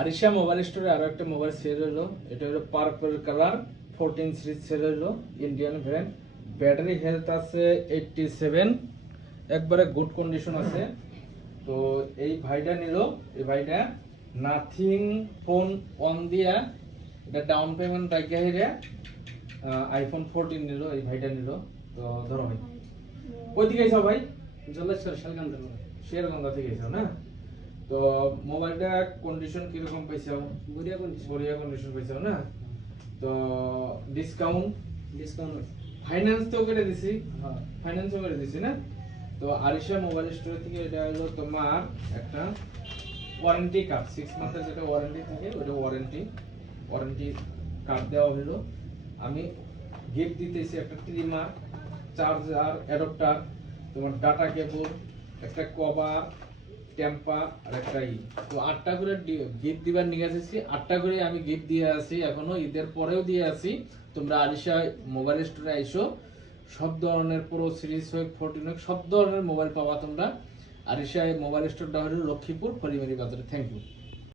Arisha mobile স্টোরে আরো একটা মোবাইল সেল হলো, এটা হলো পার্পল কালার 14 সিরিজ সেল হলো, ইন্ডিয়ান ব্র্যান্ড। ব্যাটারি হেলথ আছে 87, একবারে গুড কন্ডিশন আছে। তো এই ভাইটা নিল, এই ভাইটা নাথিং ফোন অন দিয়া এটা ডাউন পেমেন্ট রাখিয়া হিরে আইফোন 14 নিল, এই ভাইটা নিল। তো ধরো ভাই কই থেকে আইছো ভাই? জলেশ্বর শালকান্দা শেরগঙ্গা থেকে আইছো না? তো মোবাইলটা কন্ডিশন কিরকম পাইছো? বড়িয়া কন্ডিশন। বড়িয়া কন্ডিশন পাইছো না? তো ডিসকাউন্ট ডিসকাউন্ট ফাইন্যান্স তো করে দিছি, হ্যাঁ। ফাইন্যান্সও করে দিছি না? তো আরিশা মোবাইল স্টোর থেকে এটা হলো তোমার একটা ওয়ারেন্টি কার্ড, 6 মান্থের যেটা ওয়ারেন্টি থাকে ওটা ওয়ারেন্টি কার্ড দেওয়া হলো। আমি গিফট দিতেছি একটা ট্রিমার, চার্জার, অ্যাডাপ্টার, তোমার ডাটা কেবল, একটা কভার, টেম্পার আর একটা তো 8টা করে গিফট দিবার নিয়ে আসছি। 8টা করে আমি গিফট দিয়ে আসি, এখনো ঈদের পরেও দিয়ে আসি। তোমরা আরিশা মোবাইল স্টোরে আইসো, সব ধরনের প্রো সিরিজ হোক 14 হোক সব ধরনের মোবাইল পাওয়া তোমরা। আরিশা মোবাইল স্টোরটা হলো লক্ষ্মীপুর ফরিমারি বাজারে। Thank you.